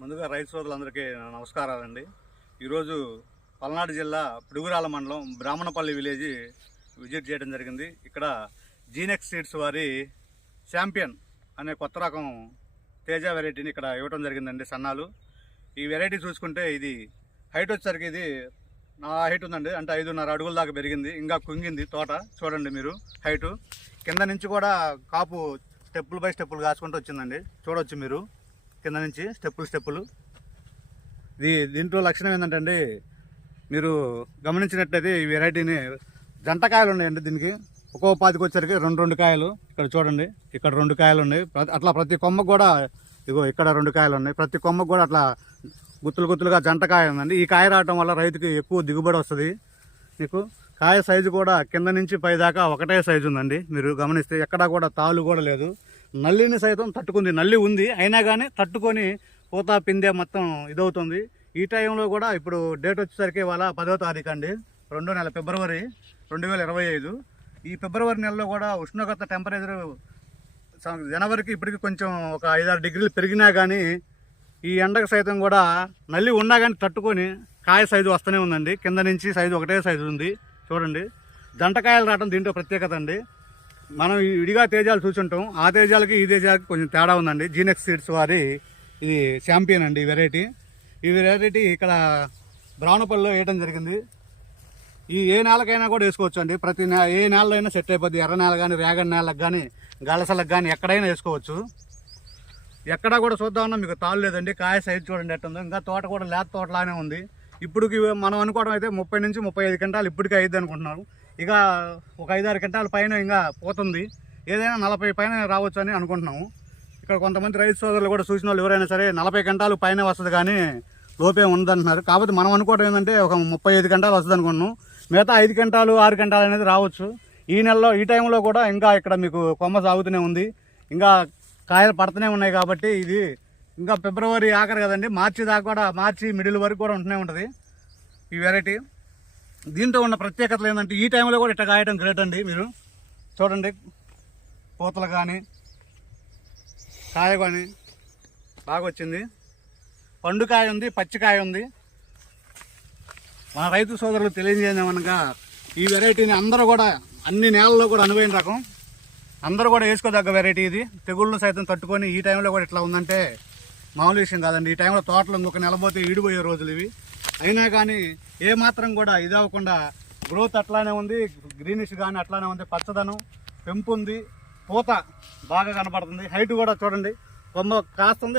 ముందుగా రైతు సోదరులందరికీ నమస్కారాలండి. ఈరోజు పల్నాడు జిల్లా పిడుగురాల మండలం బ్రాహ్మణపల్లి విలేజ్ విజిట్ చేయడం జరిగింది. ఇక్కడ జీనెక్స్ సీడ్స్ వారి ఛాంపియన్ అనే కొత్త రకం తేజ వెరైటీని ఇక్కడ ఇవ్వడం జరిగిందండి. సన్నాలు ఈ వెరైటీ చూసుకుంటే ఇది హైట్ వచ్చేసరికి ఇది నా హైట్ ఉందండి, అంటే 5.5 అడుగుల దాకా పెరిగింది. ఇంకా కుంగింది తోట చూడండి మీరు. హైటు కింద నుంచి కూడా కాపు స్టెప్పులు బై స్టెప్పులు కాచుకుంటూ వచ్చిందండి. చూడవచ్చు మీరు కింద నుంచి స్టెప్పులు. దీంట్లో లక్షణం ఏంటంటే అండి, మీరు గమనించినట్లయితే ఈ వెరైటీని జంటకాయలు ఉన్నాయండి. దీనికి ఒక్కో పాతికి వచ్చరికి రెండు కాయలు. ఇక్కడ చూడండి, ఇక్కడ 2 కాయలు ఉన్నాయి. అట్లా ప్రతి కొమ్మకు కూడా ఇగో ఇక్కడ 2 కాయలు ఉన్నాయి. ప్రతి కొమ్మకు కూడా అట్లా గుత్తులుగా జంటకాయ ఉందండి. ఈ కాయ రావడం వల్ల రైతుకి ఎక్కువ దిగుబడి వస్తుంది. మీకు కాయ సైజు కూడా కింద నుంచి పై దాకా ఒకటే సైజు ఉందండి. మీరు గమనిస్తే ఎక్కడా కూడా తాళ్ళు కూడా లేదు. నల్లిని సైతం తట్టుకుంది. నల్లి ఉంది అయినా కానీ తట్టుకొని పూత పిందె మొత్తం ఇదవుతుంది. ఈ టైంలో కూడా ఇప్పుడు డేట్ వచ్చేసరికి వాళ్ళ 10వ తారీఖు అండి, 2వ నెల ఫిబ్రవరి 2025. ఈ ఫిబ్రవరి నెలలో కూడా ఉష్ణోగ్రత టెంపరేచర్ జనవరికి ఇప్పటికి కొంచెం ఒక 5-6 డిగ్రీలు పెరిగినా కానీ ఈ ఎండకు సైతం కూడా నల్లి ఉన్నా కానీ తట్టుకొని కాయ సైజు వస్తూనే ఉందండి. కింద నుంచి సైజు ఒకటే సైజు ఉంది. చూడండి, జంటకాయలు రావడం దీంట్లో ప్రత్యేకత అండి. మనం విడిగా తేజాలు చూసుంటాం, ఆ తేజాలకి ఈ తేజాలకి కొంచెం తేడా ఉందండి. జీనెక్స్ సీడ్స్ వారి ఇది ఛాంపియన్ అండి ఈ వెరైటీ ఇక్కడ బ్రాహ్మణపల్లిలో వేయడం జరిగింది. ఏ నేలకైనా కూడా వేసుకోవచ్చు అండి. ఏ నేలలో అయినా సెట్ అయిపోద్ది. ఎర్ర నేల కానీ, రేగడి నేలకు కానీ, గలసలకు కానీ ఎక్కడైనా వేసుకోవచ్చు. ఎక్కడా కూడా చూద్దామన్నా మీకు తాళ్ళు లేదండి. కాయ సైజు చూడండి ఎట్టుందో. ఇంకా తోట కూడా లేత తోటలానే ఉంది. ఇప్పటికి మనం అనుకోవడం అయితే 30 నుంచి 35 క్వింటాలు ఇప్పటికీ అయ్యిద్ది అనుకుంటున్నాను. ఇక ఒక 5-6 క్వింటాల పైన ఇంకా పోతుంది. ఏదైనా 40 పైన రావచ్చు అని అనుకుంటున్నాము. ఇక్కడ కొంతమంది రైతు సోదరులు కూడా చూసిన వాళ్ళు ఎవరైనా సరే 40 క్వింటాలు పైన వస్తుంది కానీ లోపే ఉందంటున్నారు. కాబట్టి మనం అనుకోవడం ఏంటంటే ఒక 35 క్వింటాలు వస్తుంది అనుకుంటున్నాం. మిగతా 5 క్వింటాలు 6 క్వింటాలు అనేది రావచ్చు ఈ నెలలో. ఈ టైంలో కూడా ఇంకా ఇక్కడ మీకు కొమ్మ సాగుతూనే ఉంది. ఇంకా కాయలు పడుతూనే ఉన్నాయి. కాబట్టి ఇది ఇంకా ఫిబ్రవరి ఆఖరు కదండి, మార్చి దాకా కూడా, మార్చి మిడిల్ వరకు కూడా ఉంటూనే ఉంటుంది ఈ వెరైటీ. దీంట్లో ఉన్న ప్రత్యేకతలు ఏంటంటే ఈ టైంలో కూడా ఇట్లా కాయడం గ్రేట్ అండి. మీరు చూడండి, పూతలు కానీ కాయ కానీ బాగా వచ్చింది. పండుకాయ ఉంది, పచ్చికాయ ఉంది. మన రైతు సోదరులు తెలియజేయమనగా ఈ వెరైటీని అందరూ కూడా అన్ని నేలల్లో కూడా అనువైన రకం, అందరూ కూడా వేసుకోదగ్గ వెరైటీ ఇది. తెగుళ్ళు సైతం తట్టుకొని ఈ టైంలో కూడా ఇట్లా ఉందంటే మామూలు విషయం కాదండి. ఈ టైంలో తోటలు ఇంకొక నెలపోతే ఈడిపోయే రోజులు ఇవి. అయినా కానీ ఏమాత్రం కూడా ఇదవ్వకుండా గ్రోత్ అట్లానే ఉంది. గ్రీనిష్ కానీ అట్లానే ఉంది. పచ్చదనం పెంపు ఉంది. పూత బాగా కనపడుతుంది. హైట్ కూడా చూడండి, కొమ్మ కాస్తుంది.